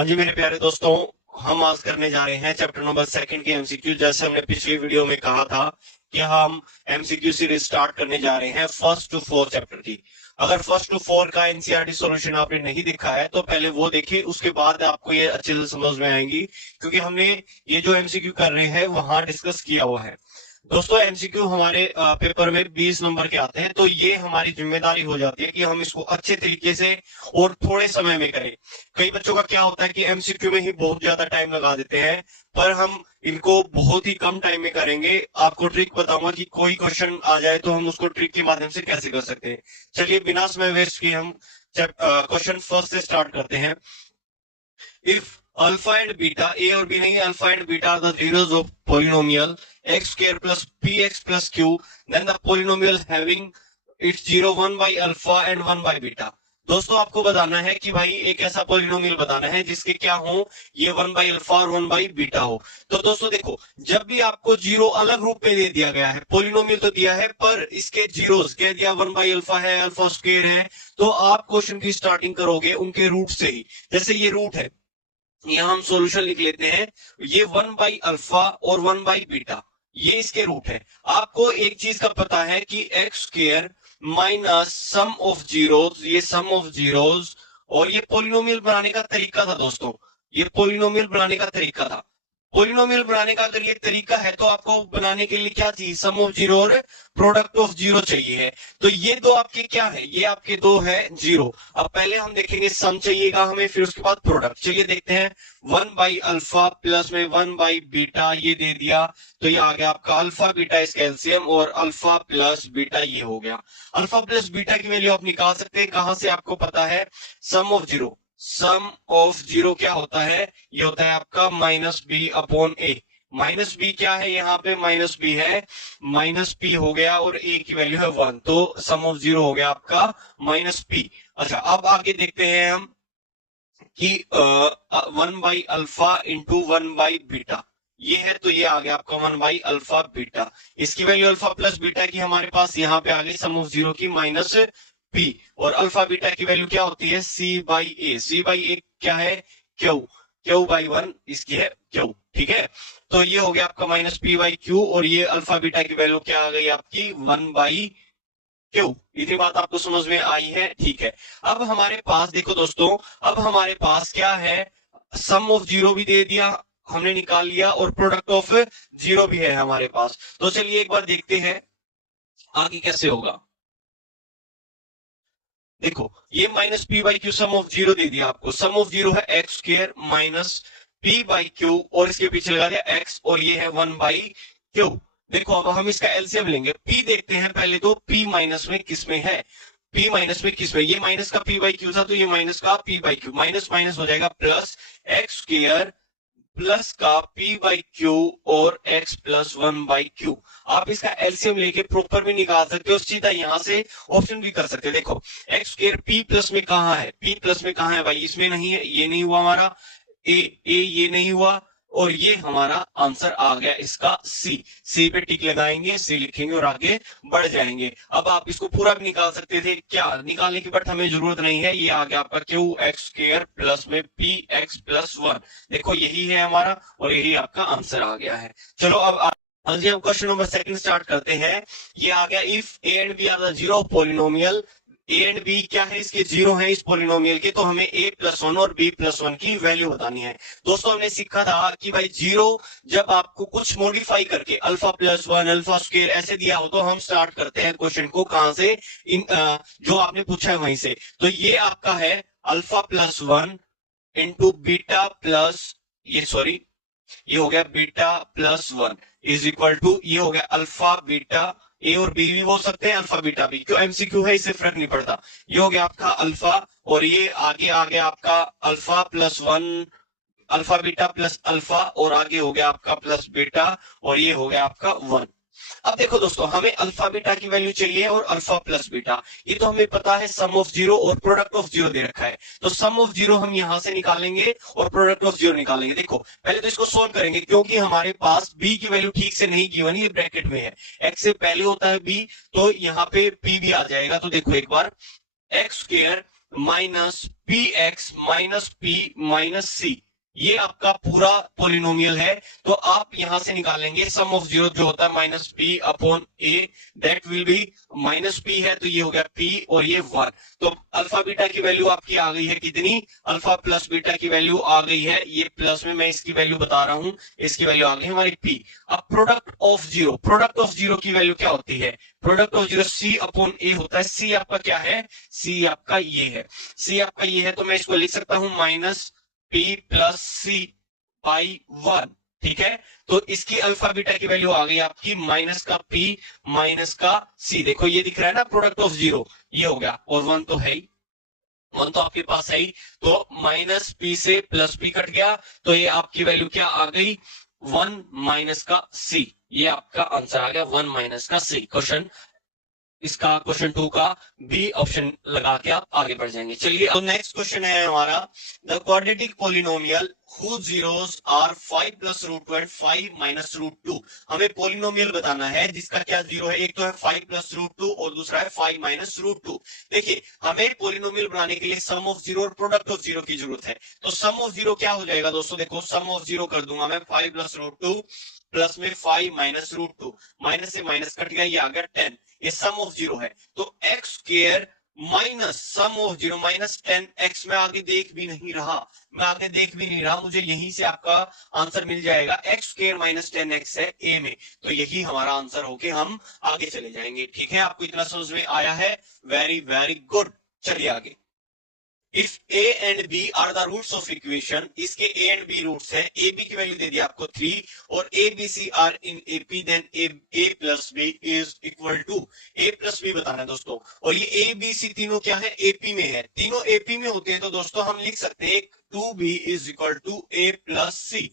हाँ जी मेरे प्यारे दोस्तों, हम आज करने जा रहे हैं चैप्टर नंबर सेकंड के एमसीक्यू। जैसे हमने पिछली वीडियो में कहा था कि हम एमसीक्यू सीरीज स्टार्ट करने जा रहे हैं फर्स्ट टू फोर चैप्टर की। अगर फर्स्ट टू फोर का एनसीईआरटी सॉल्यूशन आपने नहीं देखा है तो पहले वो देखिए, उसके बाद आपको ये अच्छे से समझ में आएंगी, क्योंकि हमने ये जो एमसीक्यू कर रहे हैं वहां डिस्कस किया हुआ है। दोस्तों एमसीक्यू हमारे पेपर में 20 नंबर के आते हैं, तो ये हमारी जिम्मेदारी हो जाती है कि हम इसको अच्छे तरीके से और थोड़े समय में करें। कई बच्चों का क्या होता है कि एमसीक्यू में ही बहुत ज्यादा टाइम लगा देते हैं, पर हम इनको बहुत ही कम टाइम में करेंगे। आपको ट्रिक बताऊंगा कि कोई क्वेश्चन आ जाए तो हम उसको ट्रिक के माध्यम से कैसे कर सकते हैं। चलिए बिना समय वेस्ट किए हम क्वेश्चन फर्स्ट से स्टार्ट करते हैं। If alpha and beta, A और B नहीं, alpha and beta are the zeros of polynomial x square plus px plus q, then the polynomial having its zero 1 by alpha and 1 by beta। दोस्तों आपको बताना है कि भाई एक ऐसा पोलिनोमियल बताना है जिसके क्या हो, ये 1 बाई अल्फा और 1 बाई बीटा हो। तो दोस्तों देखो, जब भी आपको जीरो अलग रूप में दे दिया गया है, पोलिनोमियल तो दिया है पर इसके जीरोस कह दिया 1 बाई अल्फा है, अल्फा स्क्वायर है, तो आप क्वेश्चन की स्टार्टिंग करोगे उनके रूट से ही। जैसे ये रूट है, यहाँ हम सॉल्यूशन लिख लेते हैं, ये 1 बाई अल्फा और 1 बाई बीटा, ये इसके रूट है। आपको एक चीज का पता है कि x square minus sum of zeros, ये सम ऑफ जीरोस, और ये पोलिनोमियल बनाने का तरीका था दोस्तों, ये पोलिनोमियल बनाने का तरीका था। पोलिनोमियल बनाने का अगर ये तरीका है तो आपको बनाने के लिए क्या चाहिए, सम ऑफ जीरो और प्रोडक्ट ऑफ जीरो चाहिए है। तो ये दो आपके क्या है, ये आपके दो है जीरो। अब पहले हम देखेंगे सम चाहिएगा हमें, फिर उसके बाद प्रोडक्ट। चलिए देखते हैं, 1 बाई अल्फा प्लस में 1 बाई बीटा, ये दे दिया, तो ये आ गया आपका अल्फा बीटा इस कैल्सियम, और अल्फा प्लस बीटा ये हो गया। अल्फा प्लस बीटा की वैल्यू आप निकाल सकते हैं, कहां से आपको पता है, sum of zero. Sum of zero क्या होता है, ये होता है आपका minus B upon A. Minus B क्या है, यहाँ पे माइनस बी है, माइनस पी हो गया, और ए की वैल्यू है 1, तो सम ऑफ जीरो हो गया आपका माइनस पी। अच्छा अब आगे देखते हैं हम कि 1 by alpha into 1 by beta, ये है, तो ये आ गया आपका 1 बाई अल्फा बीटा। इसकी वैल्यू अल्फा प्लस बीटा की हमारे पास यहाँ पे आ गई सम ऑफ जीरो की माइनस पी, और अल्फा बीटा की वैल्यू क्या होती है, सी बाई ए। सी बाई ए क्या है, क्यू, क्यू बाई 1 इसकी है क्यू, ठीक है। तो ये हो गया आपका माइनस पी बाई क्यू, और ये अल्फा बीटा की वैल्यू क्या आ गई आपकी 1 बाई क्यू। इतनी बात आपको समझ में आई है, ठीक है। अब हमारे पास देखो दोस्तों, अब हमारे पास क्या है, सम ऑफ जीरो भी दे दिया, हमने निकाल लिया, और प्रोडक्ट ऑफ जीरो भी है हमारे पास। तो चलिए एक बार देखते हैं आगे कैसे होगा। देखो ये minus P by Q sum of zero दे दिया आपको, सम ऑफ जीरो है X square minus P by Q, और इसके पीछे लगा दिया एक्स, और ये है 1 बाई क्यू। देखो अब हम इसका एलसीएम लेंगे, पी देखते हैं पहले, तो पी माइनस में किस में है, पी माइनस में किस में, ये माइनस का पी बाई क्यू था, तो ये माइनस का P by Q, minus minus हो जाएगा प्लस, एक्स स्क्वायर प्लस का पी बाई क्यू, और एक्स प्लस 1 बाई क्यू। आप इसका एलसीएम लेके प्रॉपर भी निकाल सकते हो, सीधा यहां से ऑप्शन भी कर सकते हो। देखो एक्स स्क्वायर पी प्लस में कहा है, पी प्लस में कहा है भाई, इसमें नहीं है, ये नहीं हुआ हमारा, ए ए ये नहीं हुआ, और ये हमारा आंसर आ गया इसका सी। सी पे टिक लगाएंगे, सी लिखेंगे और आगे बढ़ जाएंगे। अब आप इसको पूरा भी निकाल सकते थे, क्या निकालने की बट हमें जरूरत नहीं है, ये आ गया आपका क्यू एक्स स्क्वायर प्लस में पी एक्स प्लस 1। देखो यही है हमारा, और यही आपका आंसर आ गया है। चलो अब हाँ जी, हम क्वेश्चन नंबर सेकंड स्टार्ट करते हैं। ये आ गया, if A and B are the zero polynomial, A and B क्या है, इसके जीरो है इस पोलिनोमियल के, तो हमें ए प्लस 1 और बी प्लस 1 की वैल्यू बतानी है। दोस्तों हमने सीखा था कि भाई जीरो जब आपको कुछ मॉडिफाई करके अल्फा प्लस 1 अल्फा स्क्वायर ऐसे दिया हो, तो हम स्टार्ट करते हैं क्वेश्चन को कहां से, जो आपने पूछा है वहीं से। तो ये आपका है alpha plus 1 into beta plus, ये सॉरी, ये हो गया beta plus 1 is equal to, ये हो गया अल्फा बीटा, ए और बी भी बोल सकते हैं, अल्फा बीटा भी, क्यों एमसीक्यू है इससे फर्क नहीं पड़ता। ये हो गया आपका अल्फा, और ये आगे आ गया आपका alpha plus 1, alpha beta plus alpha, और आगे हो गया आपका प्लस बीटा, और ये हो गया आपका 1। अब देखो दोस्तों, हमें अल्फा बीटा की वैल्यू चाहिए और अल्फा प्लस बीटा, ये तो हमें पता है, सम ऑफ जीरो और प्रोडक्ट ऑफ जीरो दे रखा है, तो सम ऑफ जीरो हम यहां से निकालेंगे और प्रोडक्ट ऑफ जीरो निकालेंगे। देखो पहले तो इसको सोल्व करेंगे, क्योंकि हमारे पास बी की वैल्यू ठीक से नहीं गिवन, ये ब्रैकेट में है, एक्स से पहले होता है बी, तो यहाँ पे पी भी आ जाएगा। तो देखो एक बार, X square minus P X minus P minus C, ये आपका पूरा पोलिनोमियल है। तो आप यहां से निकालेंगे सम ऑफ जीरो जो होता है minus P upon A, that will be minus P है तो ये हो गया पी और ये 1। तो अल्फा बीटा की वैल्यू आपकी आ गई है कितनी, अल्फा प्लस बीटा की वैल्यू आ गई है, ये प्लस में मैं इसकी वैल्यू बता रहा हूं, इसकी वैल्यू आ गई हमारी पी। अब प्रोडक्ट ऑफ जीरो की वैल्यू क्या होती है, product of zero C upon A होता है। सी आपका क्या है, सी आपका ये है, सी आपका ये है, तो मैं इसको लिख सकता हूं minus P plus C by 1। ठीक है, तो इसकी अल्फा बीटा की वैल्यू आ गई आपकी माइनस का पी माइनस का सी। देखो ये दिख रहा है ना प्रोडक्ट ऑफ जीरो, ये हो गया, और 1 तो है ही, 1 तो आपके पास है ही, तो माइनस पी से प्लस पी कट गया, तो ये आपकी वैल्यू क्या आ गई, 1 माइनस का सी। ये आपका आंसर आ गया 1 माइनस का सी। क्वेश्चन इसका क्वेश्चन 2 का बी ऑप्शन लगा के आप आगे बढ़ जाएंगे। चलिए अब नेक्स्ट क्वेश्चन है हमारा, the quadratic polynomial whose zeros are 5 plus root 2 and 5 minus root 2। हमें पोलिनोमियल बताना है जिसका क्या जीरो है, एक तो है 5 प्लस रूट 2 और दूसरा है 5 माइनस रूट 2। देखिए हमें पोलिनोमियल बनाने के लिए सम ऑफ जीरो और प्रोडक्ट ऑफ जीरो की जरूरत है। तो सम ऑफ जीरो क्या हो जाएगा दोस्तों, देखो सम ऑफ जीरो कर दूंगा मैं 5 प्लस रूट 2 प्लस में 5 माइनस रूट 2, माइनस से माइनस कट गया, ये आ गया 10, ये सम ऑफ जीरो है। तो x square minus sum of zero minus 10x, मैं आगे देख भी नहीं रहा, मैं आगे देख भी नहीं रहा, मुझे यहीं से आपका आंसर मिल जाएगा। एक्स स्क्वायर माइनस 10x है ए में, तो यही हमारा आंसर होके हम आगे चले जाएंगे। ठीक है, आपको इतना समझ में आया है, वेरी वेरी गुड। चलिए आगे, if a and b are the roots of equation, इसके a एंड b रूट्स है, a b की वैल्यू दे दी आपको 3 और a b c are in a p, then a plus b is equal to, a plus b बताना है दोस्तों। और ये a b c तीनों क्या है, a p में है, तीनों a p में होते हैं, तो दोस्तों हम लिख सकते हैं 2b is equal to a plus c,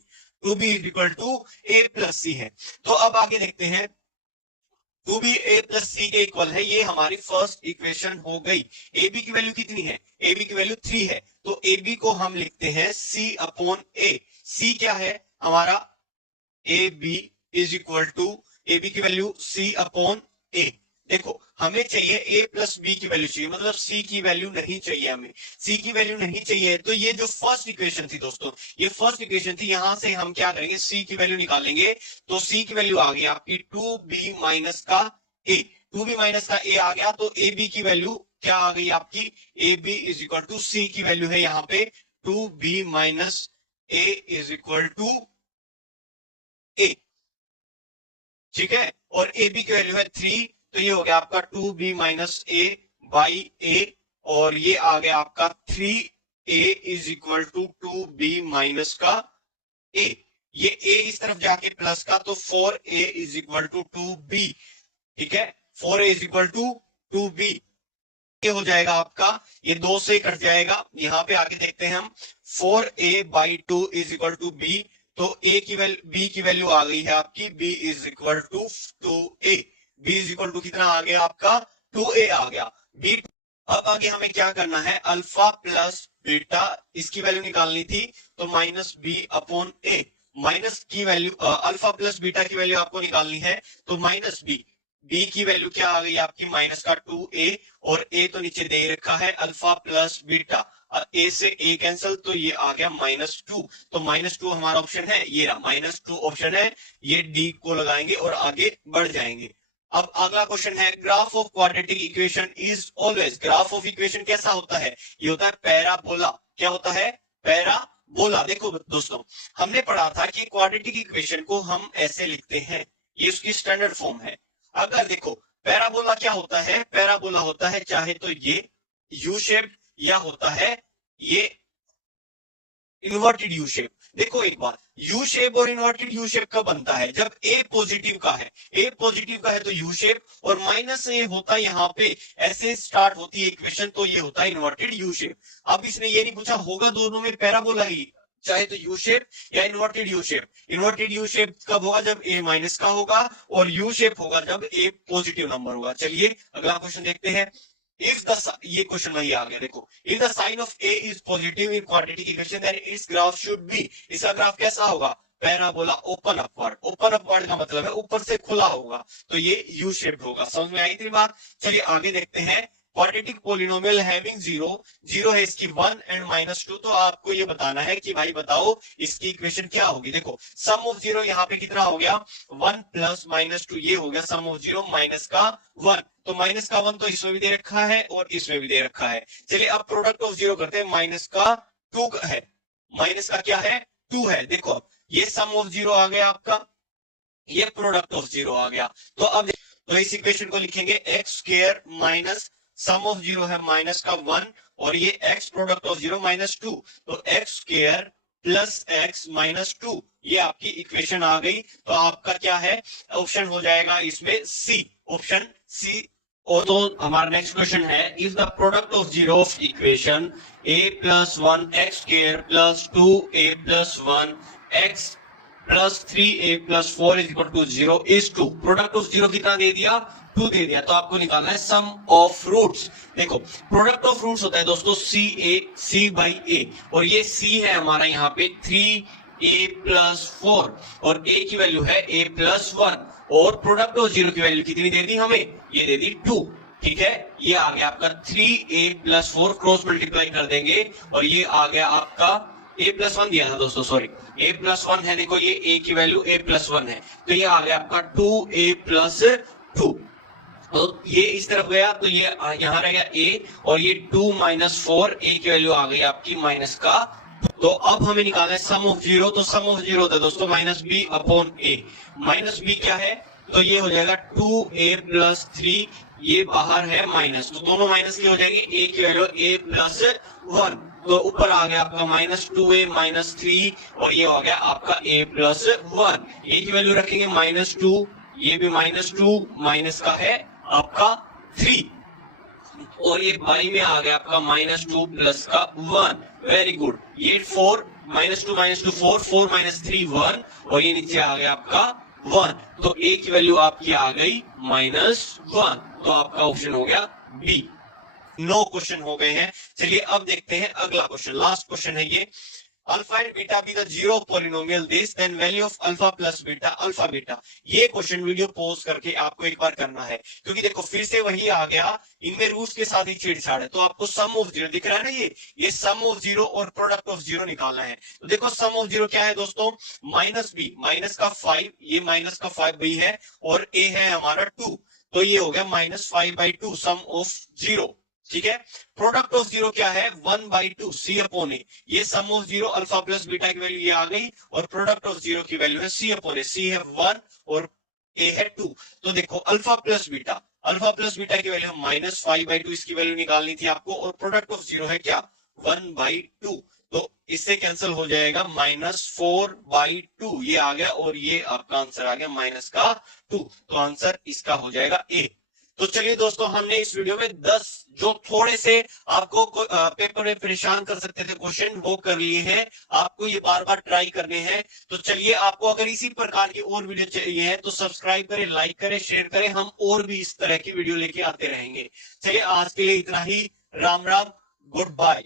2b is equal to a plus c है। तो अब आगे देखते हैं, 2b a प्लस सी के इक्वल है, ये हमारी फर्स्ट इक्वेशन हो गई। ए बी की वैल्यू कितनी है, ए बी की वैल्यू 3 है, तो ए बी को हम लिखते हैं c अपॉन ए। सी क्या है हमारा, A B is equal to, A B की वैल्यू c अपॉन ए। देखो हमें चाहिए a प्लस बी की वैल्यू चाहिए, मतलब c की वैल्यू नहीं चाहिए, हमें c की वैल्यू नहीं चाहिए। तो ये जो फर्स्ट इक्वेशन थी दोस्तों, ये फर्स्ट इक्वेशन थी, यहां से हम क्या करेंगे, c की वैल्यू निकालेंगे। तो c की वैल्यू आ गई आपकी 2b माइनस का a, 2b माइनस का a आ गया, तो ए बी की वैल्यू क्या आ गई आपकी, A B is equal to, C की वैल्यू है यहाँ पे 2b minus a is equal to a। ठीक है, और ए बी की वैल्यू है 3, तो ये हो गया आपका 2b माइनस ए बाई ए, और ये आ गया आपका 3a is equal to 2b minus का a। ये a इस तरफ जाके प्लस का, तो 4a is equal to 2b। ठीक है, 4a is equal to 2b, ये हो जाएगा आपका, ये 2 से कट जाएगा। यहाँ पे आगे देखते हैं हम, 4a by 2 is equal to b, तो a की वैल्यू, b की वैल्यू आ गई है आपकी, b is equal to 2a, b is equal to कितना आ गया आपका, 2a आ गया b। अब आगे हमें क्या करना है, अल्फा प्लस बीटा, इसकी वैल्यू निकालनी थी, तो minus b upon a, minus की वैल्यू अल्फा प्लस बीटा की वैल्यू आपको निकालनी है, तो माइनस b, b की वैल्यू क्या आ गई आपकी, माइनस का 2a, और a तो नीचे दे रखा है अल्फा प्लस बीटा, a से a कैंसिल, तो ये आ गया -2, तो -2 हमारा ऑप्शन है, ये रहा -2 ऑप्शन है, ये डी को लगाएंगे और आगे बढ़ जाएंगे। अब अगला क्वेश्चन है, graph of quadratic equation is always, graph of equation कैसा होता है, ये होता है पैराबोला। क्या होता है, पैराबोला। देखो दोस्तों हमने पढ़ा था कि क्वाड्रेटिक इक्वेशन को हम ऐसे लिखते हैं, ये उसकी स्टैंडर्ड फॉर्म है। अगर देखो पैराबोला क्या होता है, पैराबोला होता है चाहे तो ये यू शेप, या होता है ये इन्वर्टेड यू शेप। देखो एक बात, यू शेप और इन्वर्टेड यू शेप कब बनता है, जब ए पॉजिटिव का है, ए पॉजिटिव का है तो यू शेप, और माइनस ए होता है यहाँ पे, ऐसे स्टार्ट होती है इक्वेशन, तो ये होता है इन्वर्टेड यू शेप। अब इसने ये नहीं पूछा होगा दोनों में पैराबोला ही, चाहे तो यू शेप या inverted U shape. Inverted U shape कब होगा, जब ए माइनस का होगा, और यू शेप होगा जब ए पॉजिटिव नंबर होगा। चलिए अगला क्वेश्चन देखते हैं, इफ द, ये क्वेश्चन वही आ गया, देखो if the sign of A is positive in quadratic equation then its graph should be, इसका ग्राफ कैसा होगा, parabola open upward. Open upward का मतलब है ऊपर से खुला होगा, तो ये यू शेप होगा। समझ में आई इतनी बात। चलिए आगे देखते हैं, क्वाड्रेटिक पोलिनोमियल हैविंग जीरो है इसकी 1 एंड -2, तो आपको ये बताना है कि भाई बताओ इसकी इक्वेशन क्या होगी। देखो सम ऑफ जीरो यहाँ पे कितना हो गया 1 प्लस -2, ये हो गया सम ऑफ जीरो माइनस का 1, तो माइनस का 1 तो इसमें भी दे रखा है और इसमें भी दे रखा है। चलिए अब प्रोडक्ट ऑफ जीरो करते हैं, माइनस का 2 है, माइनस का क्या है 2 है। देखो अब ये सम ऑफ जीरो आ गया आपका, ये प्रोडक्ट ऑफ जीरो आ गया। तो अब तो इस इक्वेशन को लिखेंगे x square minus sum of zero है माइनस का 1 और ये एक्स प्रोडक्ट ऑफ जीरो -2, तो एक्स स्क्वायर प्लस एक्स -2, ये आपकी इक्वेशन आ गई। तो आपका क्या है ऑप्शन हो जाएगा इसमें सी, ऑप्शन सी। और तो हमारा नेक्स्ट क्वेश्चन है if the product of zero of equation a + 1 x square plus 2a + 1 x plus 3a + 4 = 0 is 2। Product of zero कितना दे दिया 2 दे दिया, तो आपको निकालना है सम ऑफ रूट्स। देखो प्रोडक्ट ऑफ रूट्स होता है दोस्तों c/a और ये c है हमारा यहाँ पे 3a + 4 और a की वैल्यू है a + 1 और प्रोडक्ट ऑफ जीरो की वैल्यू कितनी दे दी हमें, ये दे दी 2। ठीक है, ये आ गया आपका 3a + 4 क्रॉस मल्टीप्लाई कर देंगे और ये आ गया आपका a + 1 दिया था दोस्तों, सॉरी a + 1 है। देखो ये a की वैल्यू a + 1 है, तो ये आ गया आपका 2a + 2। तो ये इस तरफ गया तो ये यहाँ रह गया a और ये 2 - 4 a की वैल्यू आ गई आपकी माइनस का। तो अब हमें निकालना है सम ऑफ जीरो, तो सम ऑफ जीरो होता है दोस्तों -b/a। -b क्या है, तो ये हो जाएगा 2a + 3, ये बाहर है माइनस, तो दोनों माइनस की हो जाएगी, a की वैल्यू a + 1, तो ऊपर आ गया आपका -2a - 3 और ये हो गया आपका a + 1। a की वैल्यू रखेंगे -2, ये भी -2, माइनस का है आपका 3 और ये बाई में आ गया आपका -2 प्लस का 1। वेरी गुड, ये 4 -2 - 2 4 4 - 3 1 और ये नीचे आ गया आपका 1, तो a की वैल्यू आपकी आ गई -1, तो आपका ऑप्शन हो गया बी। 9 क्वेश्चन हो गए हैं। चलिए अब देखते हैं अगला क्वेश्चन, लास्ट क्वेश्चन है ये। Alpha and beta be the zero polynomial this then value of alpha plus beta alpha beta. ये क्वेश्चन वीडियो पॉज करके आपको एक बार करना है, क्योंकि देखो फिर से वही आ गया, इनमें रूट्स के साथ ही छेड़छाड़ है। तो आपको सम ऑफ जीरो दिख रहा है ना, ये सम ऑफ जीरो और प्रोडक्ट ऑफ जीरो निकालना है। तो देखो सम ऑफ जीरो क्या है दोस्तों, -b माइनस का 5, ये माइनस का 5 भी है और a है हमारा 2, तो ये हो गया -5/2 सम ऑफ जीरो। ठीक है, प्रोडक्ट ऑफ जीरो क्या है 1/2 c/a, ये sum of zero alpha plus beta की वैल्यू ये आ गई और प्रोडक्ट ऑफ जीरो की वैल्यू है c/a, c है 1 और a है 2। तो देखो अल्फा प्लस बीटा की वैल्यू -5/2, इसकी वैल्यू निकालनी थी आपको और प्रोडक्ट ऑफ जीरो है क्या 1/2, तो इससे कैंसिल हो जाएगा -4/2, ये आ गया और ये आपका आंसर आ गया -2, तो आंसर इसका हो जाएगा ए। तो चलिए दोस्तों, हमने इस वीडियो में 10 जो थोड़े से आपको पेपर में परेशान कर सकते थे क्वेश्चन, वो कर लिए हैं। आपको ये बार बार ट्राई करने हैं। तो चलिए, आपको अगर इसी प्रकार की और वीडियो चाहिए है तो सब्सक्राइब करें, लाइक करें, शेयर करें, हम और भी इस तरह की वीडियो लेके आते रहेंगे। चलिए आज के लिए इतना ही, राम राम, गुड बाय।